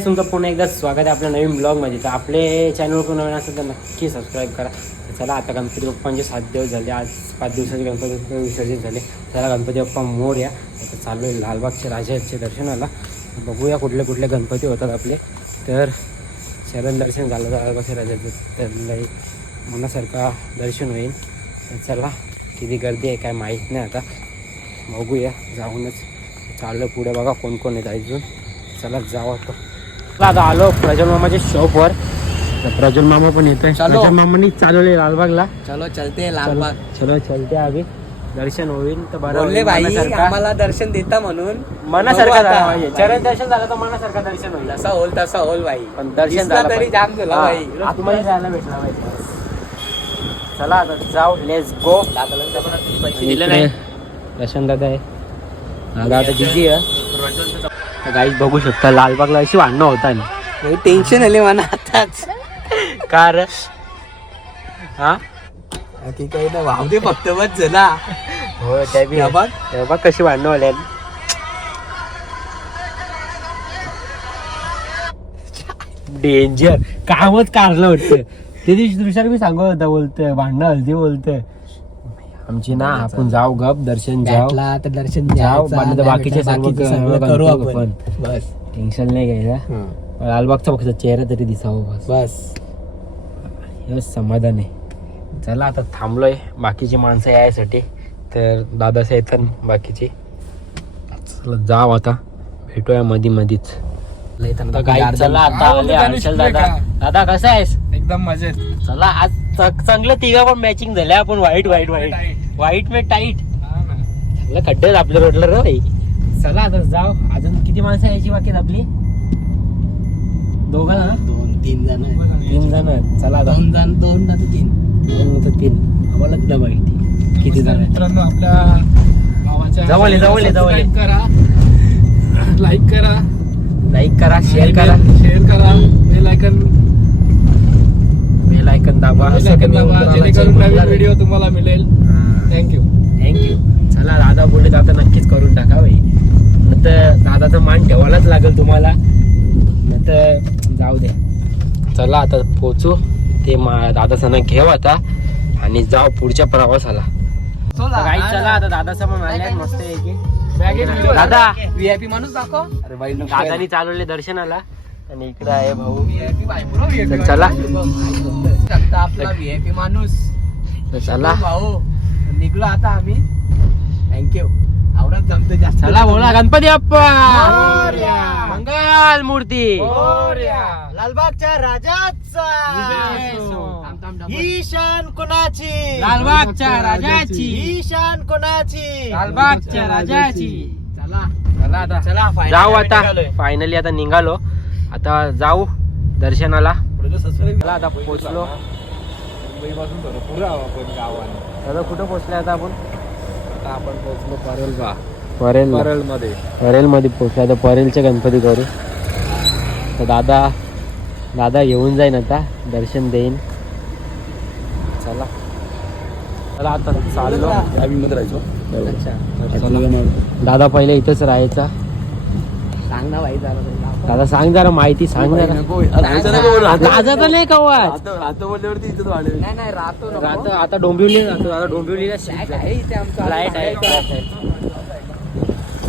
Guys तुमचं पुन्हा एकदा स्वागत आहे आपल्या नवीन ब्लॉगमध्ये. तर आपले चॅनल कोण नवीन असेल तर नक्की सबस्क्राईब करा. चला आता गणपती बाप्पांचे सात दिवस झाले. आज पाच दिवसाचे गणपती बाप्पा विसर्जन झाले. चला गणपती बाप्पा मोर या. आता चालू आहे लालबागचे राजाचे दर्शनाला. बघूया कुठले कुठले गणपती होतात आपले. तर शरण दर्शन झालं तर लालबागच्या राजाचं. तर लई मनासारखा दर्शन होईल. चला किती गर्दी आहे काय माहीत नाही आता. बघूया जाऊनच. चाललं पुढे बघा कोण कोण येत अजून. चला जाऊ आता. आता आलो प्रज्वल मामाच्या शॉपवर तर प्रज्वल मामा पण येतोय. चालो. प्रज्वल मामानी चालवले लालबागला. चलो चलते चलो लालबाग. चलो चलते आम्ही. दर्शन होईल तर बरं बोलले होईल. भाई मनासारखा- आम्हाला दर्शन देता म्हणून. मनासारखं बघू झालं आता. पाहिजे चरण दर्शन झालं तर मनासारखं दर्शन होईल. जसा होल तसा होल भाई पण दर्शन दिसला झालं तरी पाहिजे. जाम हा, भाई आतमध्ये जायला भेटला पाहिजे चला आता जाऊ. लेट्स गो दिलं नाही. दर्शन दादा आहे. दादा आता किती आहे. गाईच बघू शकता लालबागला अशी भांडणं होता टेन्शन आले मला आताच. कार. हा? बाकी काही ना दे फक्त बस झाला हो त्या बी बघ. त्या बघ कशी भांडणं होल्या डेंजर कामच कारलं होतं. ते दिवशी तुषार मी सांगत होता बोलतोय भांडणं हलती बोलतोय. आमची ना आपण जाऊ गप दर्शन जाऊ. भेटला तर दर्शन जाऊ, द्यायचं, नाही बाकीचे भेटला, सर्व बाकीचं क- सगळं करू आपण. आपण. बस. टेन्शन नाही घ्यायला. लालबागचा फक्त चेहरा तरी दिसावं बस. बस. हेच समाधान आहे. चला आता थांबलोय. बाकीची माणसं यायसाठी. तर दादाच येतात बाकीची. चला जाव आता. भेटूया मधी मधीच. आता गाई चला आता आले हर्षल दादा. दादा कसा आहेस? एकदम मजेत. चला आज च- चांगलं तिघा पण मॅचिंग झाल्या. आपण वाईट वाईट वाईट. वाईट में टाईट. चांगलं खड्डे आपल्या रोडला रे भाई चला आता जाऊ. अजून किती माणसं यायची बाकी आहेत आपली? दोघं ना? दोन तीन जण तीन जण चला आता. दोन जण दोन ना तीन. दोन नंतर तीन. आम्हाला नाही माहिती किती जण आहेत. मित्रांनो आपल्या भावाच्या जवळ जवळ जवळ करा. लाईक करा. लाईक करा शेअर करा. शेअर करा. बेल आयकन बेल ऐकन दाबा. बेल आयकन दाबा. जेणेकरून नवीन व्हिडिओ तुम्हाला मिळेल. थँक्यू थँक्यू चला दादा बोलले आता नक्कीच करून टाका भाई तर दादाचा मान ठेवायलाच लागेल तुम्हाला. तर जाऊ दे. चला आता पोचू. ते मा दादाचं घेऊ आता. आणि जाऊ पुढच्या प्रवासाला. काही चला आता दादाचा पण आलाय मस्त आहे की दादा. व्हीआयपी माणूस दाखव. अरे बाई दादानी चालवले दर्शनाला. आणि इकडे आहे भाऊ. व्हीआयपी बाई पुरा व्हीआयपी तर चला. आपला व्हीआयपी माणूस. चला. भाऊ निघलो आता आम्ही. थँक्यू आवडत जमतो जास्त. चला बोला गणपती बाप्पा. मोरया. मंगल मूर्ती. लालबागच्या राजाचा. ईशान कोणाची? लालबागच्या राजाची. ईशान कोणाची? लालबागच्या राजाची. चला. चला आता. चला final जाऊ आता. फायनली आता निघालो. आता जाऊ दर्शनाला. चला आता पोचलो मुंबईपासून भरपूर आहो आपण दादा कुठं पोचले आता आपण? आता आपण पोहोचलो परेलबा परेल परेल मध्ये परेल मध्ये पोचलो आता परेलचे गणपती करू. तर दादा दादा येऊन जाईन आता. दर्शन देईन. चला. चला आता चाललो. मध्ये राहायचो. अच्छा. दादा पहिले इथंच राहायचा. सांग ना भाई जरा दादा सांग जरा माहिती सांग जरा. लाजाचं नाही कवा राहतो बोलल्यावरती इथं वाढेल. नाही नाही राहतो नको. आता आता डोंबिवली राहतो दादा डोंबिवलीला Flat आहे इथे आमचा. फ्लाईट आहे.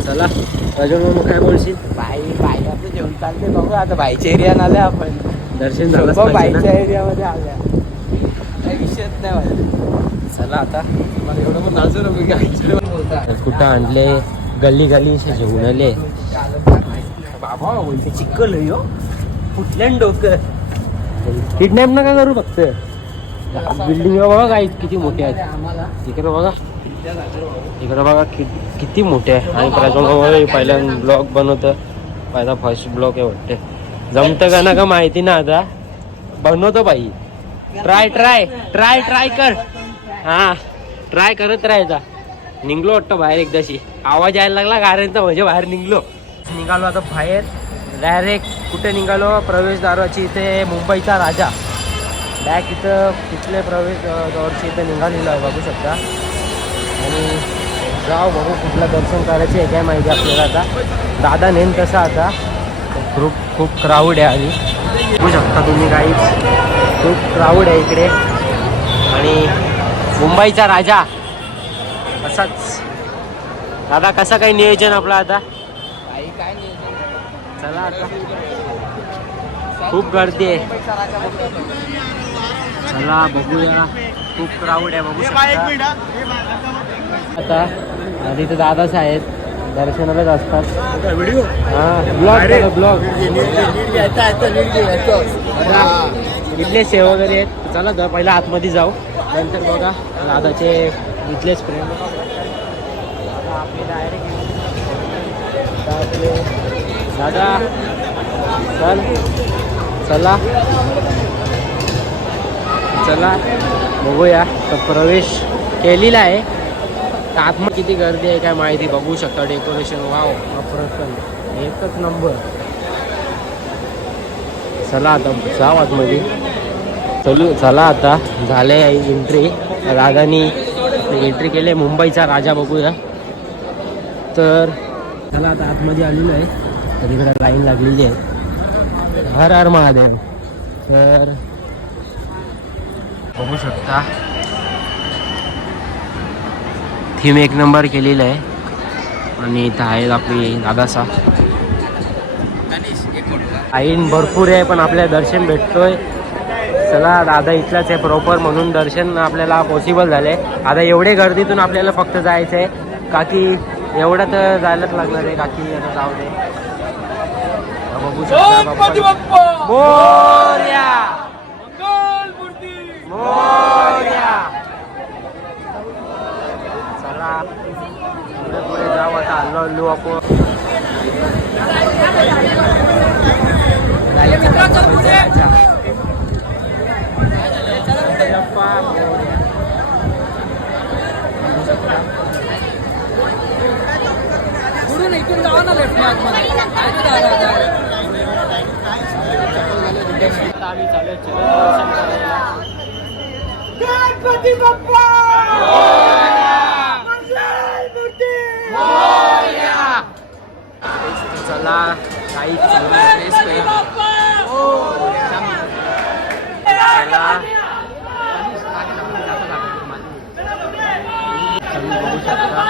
चला मग काय बोलशील? बाई बाई आपलं जेवण चालते बघू आता बाईच्या एरियात आले आपण. दर्शन झालं बघ, बाईच्या एरियामध्ये आल्या. काही विषयच नाही भाई चला आता. एवढं पण नाचू नको की आईच्या बोलता कुठं आणले? गल्ली गल्ली आले. बाबा बोलते चिकल हो. कुठल्यान डोकं. किडनॅप नका करू फक्त. बिल्डिंग बघा काय किती मोठे आहेत. आम्हाला इकडे बघा. इकडे बघा किती मोठे आहे आणि प्राजोग पहिल्या ब्लॉग बनवतं. पहिला फर्स्ट ब्लॉग आहे वाटते. जमतं का ना का माहिती ना आता. बनवतो बाई. ट्राय ट्राय ट्राय ट्राय कर. हा. ट्राय करत राहायचा निघलो वाटतं बाहेर एकदाशी. आवाज यायला लागला कारण तर म्हणजे बाहेर निघलो. निघालो आता बाहेर. डायरेक्ट कुठे निघालो? प्रवेशद्वाराची इथे मुंबईचा राजा. बॅक इथं तिथले प्रवेश द्वारची इथे निघालेलो आहे बघू शकता. आणि जाऊ बघू कुठलं दर्शन करायचं आहे काय माहिती आपल्याला आता. दादा नेन तसा आता? ग्रुप खूप क्राऊड आहे आणि बघू शकता तुम्ही काही खूप क्राऊड आहे इकडे. आणि मुंबईचा राजा. असाच. दादा कसं काही नियोजन आपलं आता? काय नाही. चला आता. खूप गर्दी आहे. चला बघूया. खूप क्राऊड आहे बघू शकता. आता तिथे दादाच आहेत दर्शनालाच असतात. व्हिडिओ हा ब्लॉग ब्लॉग इथले सेव वगैरे आहेत. चला तर पहिला आतमध्ये जाऊ. नंतर बघा दादाचे इथलेच फ्रेंड आपले डायरेक्ट दादा चल. चला. चला. बघूया. तर प्रवेश केलेला आहे. तर आतमध्ये किती गर्दी आहे काय माहिती. बघू शकता डेकोरेशन वाव अप्रसन्न. एकच नंबर चला आता जाऊ आतमध्ये. चलू चला आता. झाले एंट्री दादानी एंट्री केली मुंबईचा राजा बघूया. तर चला आता आतमध्ये आलेलो आहे. तर इकडे लाईन लागलेली आहे. हर हर महादेव. तर बघू शकता. थीम एक नंबर केलेलं आहे. आणि इथं आहे आपली दादासा आईन भरपूर आहे पण आपल्याला दर्शन भेटतोय. चला दादा इथलाच आहे प्रॉपर म्हणून दर्शन आपल्याला पॉसिबल झालंय. आता एवढे गर्दीतून आपल्याला फक्त जायचं आहे का की एवढं तर जायलाच लागणार आहे काकी आता जाऊ दे. बघू शकता. मोरया! मोरया! चला पुढे पुढे जाऊ आता हल्लो हल्लो आपण अच्छा. बाप्पा मोरया. आता आम्ही चालू आहे चरण दर्शन करायला. चला काही चला तुम्ही बघू शकता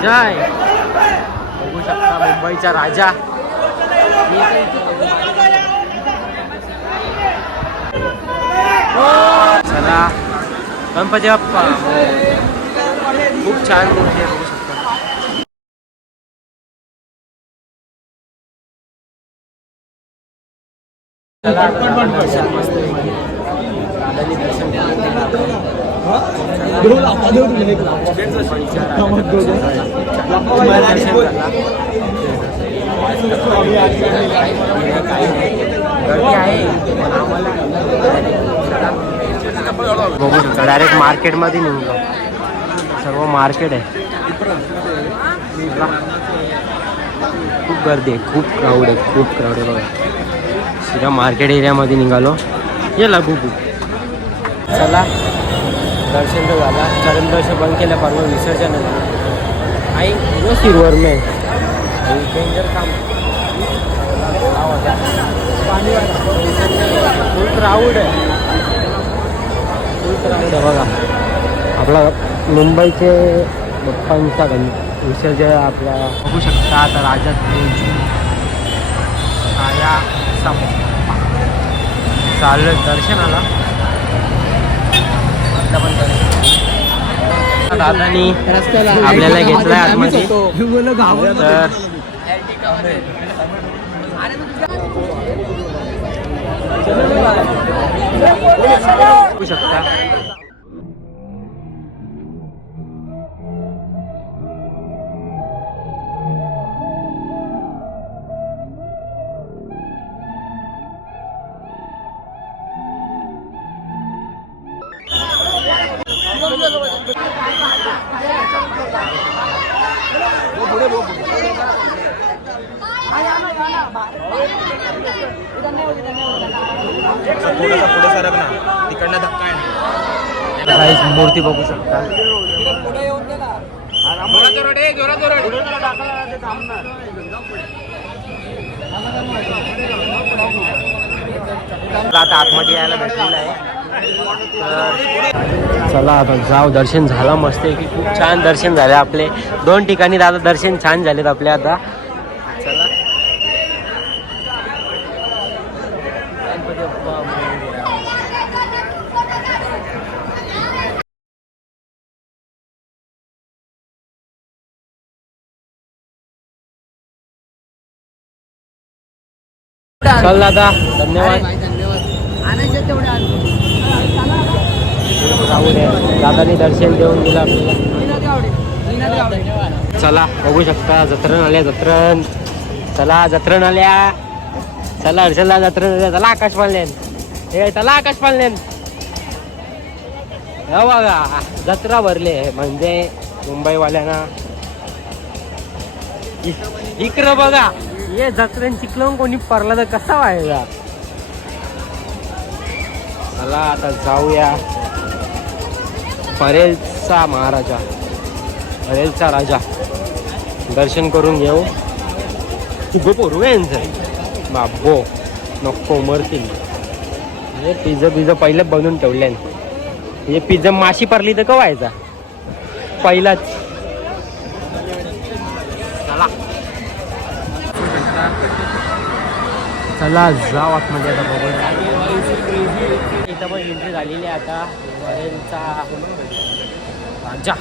जय बघू शकता मुंबईचा राजा. चला. गणपती बाप्पा खूप छान मूर्ती आहे बघू शकता. दादा दर्शन मस्त पैकी. दादानी दर्शन करून दिलं आपल्याला. बघू शकता डायरेक्ट मार्केटमध्ये निघलो सर्व मार्केट आहे. खूप गर्दी आहे खूप क्राऊड आहे खूप क्राऊड आहे बघा. सीधा मार्केट एरियामध्ये निघालो. ये लागू चला. दर्शन तर झाला. चरण दर्शन बंद केलं परवा विसर्जन आहे. I know सिरवर may. डेंजर काम फुल क्राऊड आहे क्राऊड आहे बघा आपला मुंबईचे बाप्पांचा गण विसर्जन आपला बघू शकता आता राजा छाया चालू दर्शनाला. पण दर्शन. दादानी आपल्याला घेतलाय आतमध्ये. तर 不想回我不累我不累 काहीच मूर्ती बघू शकता आता आतमध्ये यायला भेटलेलं आहे चला आता जाऊ दर्शन झालं मस्त की खूप छान दर्शन झाले आपले. दोन ठिकाणी दादा दर्शन छान झालेत आपले आता चला गणपती बाप्पा मोरया. चल दादा धन्यवाद. दादानी दर्शन देऊन दिलं. आपल्याला चला बघू शकता जत्रण आल्या जत्रण. चला जत्रण आल्या. चला हर्षलला जत्रण आल्या. चला आकाश पालनेन हे चला आकाश पालनेन हे बघा जत्रा भरले म्हणजे मुंबईवाल्यांना. इकडं बघा. ये जत्रेन चिकलवून कोणी पडला तर कसा व्हायचा चला आता जाऊया. परेलचा महाराजा. परेलचा राजा. दर्शन करून घेऊ तिघं पोरू यांचं. बाबो नको मरतील हे पिझ्झा पिझ्झा पहिलं बनवून ठेवले हे पिझ्झा माशी पडली तर का व्हायचा पहिलाच. चला जाऊ आतमध्ये आता बघूया. इथं पण एंट्री झालेली आहे आता. राजा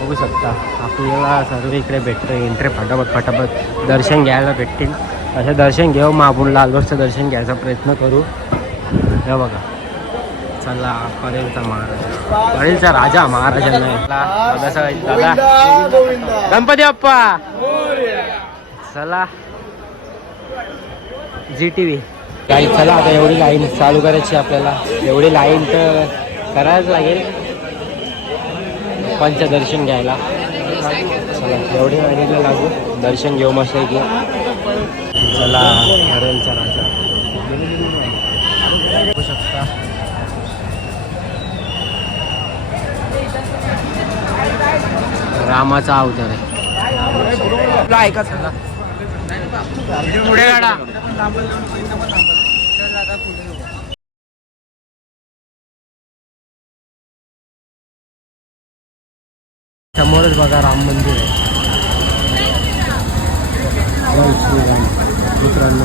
बघू शकता. आपल्याला सर्व इकडे भेटतं एंट्री फटाफट फटाफट दर्शन घ्यायला भेटतील. असं दर्शन घेऊ मग आपण लालबागचं दर्शन घ्यायचा प्रयत्न करू. हे बघा. चला परेलचा महाराजा. परेलचा राजा महाराजा नाही दादा दादा गणपती बाप्पा. चला. Zee TV. काही चला आता एवढी लाईन चालू करायची आपल्याला. एवढी लाईन तर करायच लागेल. पंचदर्शन घ्यायला. चला एवढी लाईनीला लागू. दर्शन घेऊ मस्त की चला हरेलचा राजा. बघू शकता. रामाचा अवतार आहे. ऐका चला पुढे गाडा समोरच बघा राम मंदिर आहे. मित्रांनो.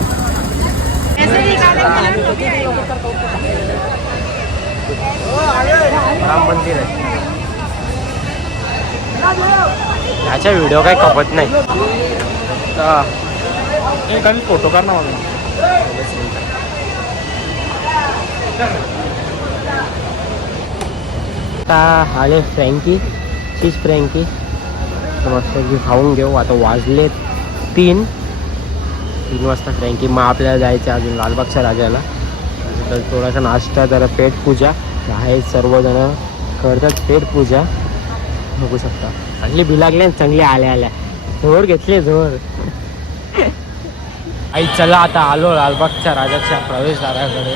राम मंदिर आहे. ह्याच्या व्हिडिओ काही खपत नाही. तर एखादी फोटो काढ ना आता आले फ्रँकी चीज फ्रँकी. मस्त की खाऊन घेऊ. आता वाजले तीन. तीन वाजता फ्रँकी मग आपल्याला जायचं अजून लालबागच्या राजाला. तर थोडासा नाश्ता जरा पेट पूजा. आहे सर्वजण करतात पेट पूजा. बघू शकता. चांगली बिलागले आणि चांगली आल्या आल्या. झोर घेतले झोर आई चला आता आलो लालबागच्या राजाच्या प्रवेशद्वाराकडे.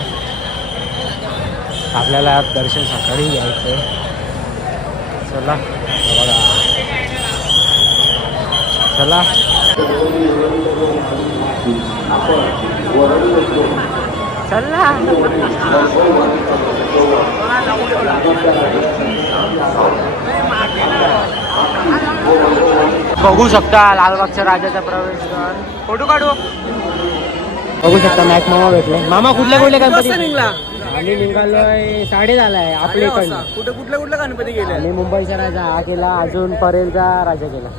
आपल्याला दर्शन सकाळी घ्यायचं चला. बघा चला. चला. बघू शकता लालबागच्या राजाचा प्रवेशद्वार. फोटो काढू. बघू शकता मॅक मामा भेटले. मामा कुठल्या कुठल्या गणपती? आम्ही निघालोय साडे झालाय आपल्या इकडनं कुठे कुठले कुठले गणपती गेले आणि मुंबईचा राजा हा केला अजून परेलचा राजा केला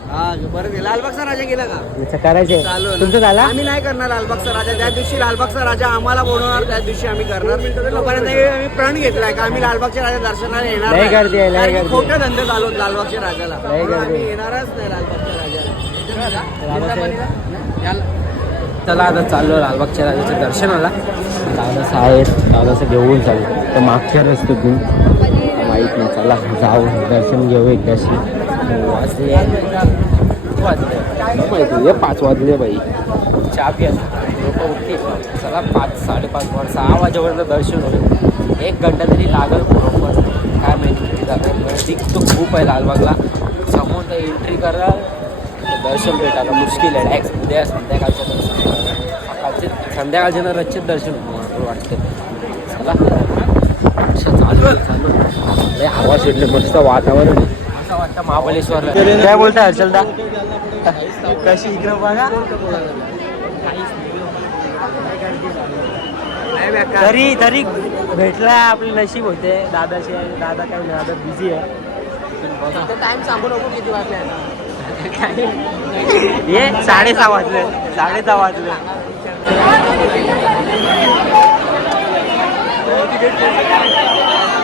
लालबागचा राजा गेला का? इथं करायचे तुमचं झाला? आम्ही नाही करणार लालबागचा राजा. ज्या दिवशी लालबागचा राजा आम्हाला बोलवणार त्या दिवशी आम्ही करणार. लोकांना आम्ही प्रण घेतलाय का? आम्ही लालबागच्या राजा दर्शनाला येणार लय गर्दी आहे, गर्दी. खोटे धंदे चालू आहेत लालबागच्या राजाला. लय गर्दी. आम्ही येणारच नाही लालबागच्या राजाला. चला आता चाललो लालबागच्या राजाच्या दर्शनाला. दादाचं आहेत दादाचं घेऊन चालू तर मागच्या रस्त्यातून माहीत नाही चला जाऊ दर्शन घेऊ एकदाशी. वाजले वाजले पाच वाजले बाई. चहा पिया. लोक उठते चला पाच साडेपाच वर सहा वाजेपर्यंत दर्शन होईल. एक घंटा तरी लागल बरोबर काय माहिती किती गर्दी तो खूप आहे लालबागला. समोर तर एंट्री कराल दर्शन भेटायला मुश्किल आहे. डायरेक्ट उद्या संध्याकाळचं दर्शन सकाळचे संध्याकाळचे ना दर्शन होतं वाटते. चला. चालू चालू. लय हवा सुटले मस्त वातावरण आहे. असं वाटतं महाबळेश्वरला. काय बोलताय हर्षलदा कशी इकडं बघा. तरी तरी भेटला आपले नशीब होते. दादाचे दादा काय दादा बिझी आहे. टाइम सांगू नको किती वाजले ये साडेसहा वाजले. साडेसहा वाजले. नाही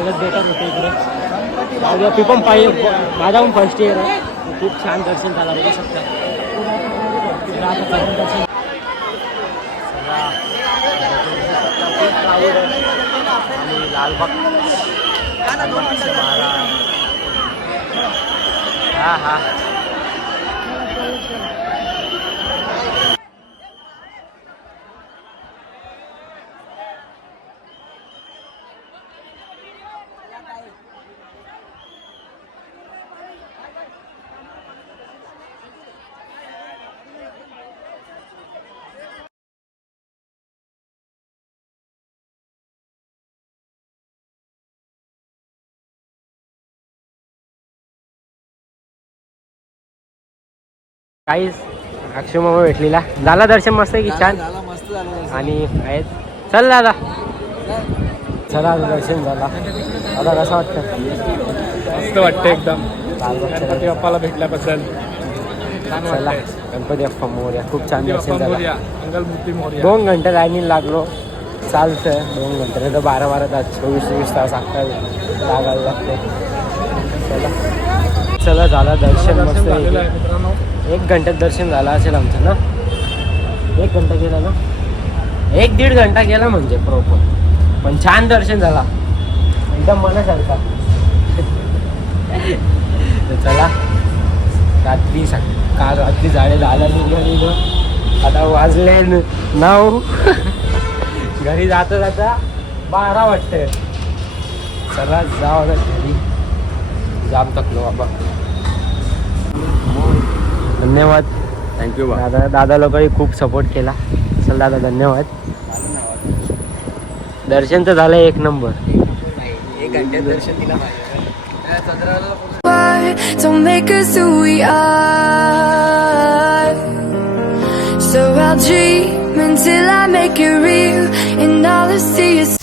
हालत बेकार होते इकडे. माझा मी पण पाहिजे. माझा पण फर्स्ट इयर आहे. खूप छान दर्शन झाला बघू शकता. दर्शन. आणि लालबाग. महाराज. हा हा. काहीच अक्षय मामा भेटलेला. झाला दर्शन मस्त आहे की छान? आणि आहेत. चल दादा. चला दर्शन झाला. आता कसं वाटतं? मस्त वाटतं एकदम. गणपती बाप्पाला भेटल्याबद्दल. चला गणपती बाप्पा मोर्या. खूप छान दर्शन झालं. दोन घंटे लाईनीला लागलो. चालतं दोन घंटे. नाही तर बारा बारा तास चोवीस चोवीस तास अख्खा लागायला लागते चला. चला झाला दर्शन मस्त एक घंट्यात दर्शन झालं असेल आमचं ना? एक घंटा गेला ना? एक दीड घंटा गेला म्हणजे प्रॉपर पण छान दर्शन झाला. एकदम मनासारखा. आलता चला. रात्री सा काल रात्री झाडे झाला निघाली आता वाजले नाव नऊ. घरी जाता जाता बारा वाटते चला जाऊ ना घरी. जाम थकलो बाबा. धन्यवाद. थँक्यू दादा दादा लोकांनी खूप सपोर्ट केला. चल दादा धन्यवाद. दर्शन तर झालं एक नंबर एक घंट्यात दर्शन दिला Don't make us who we are. So I'll dream until I make it real, and all I see is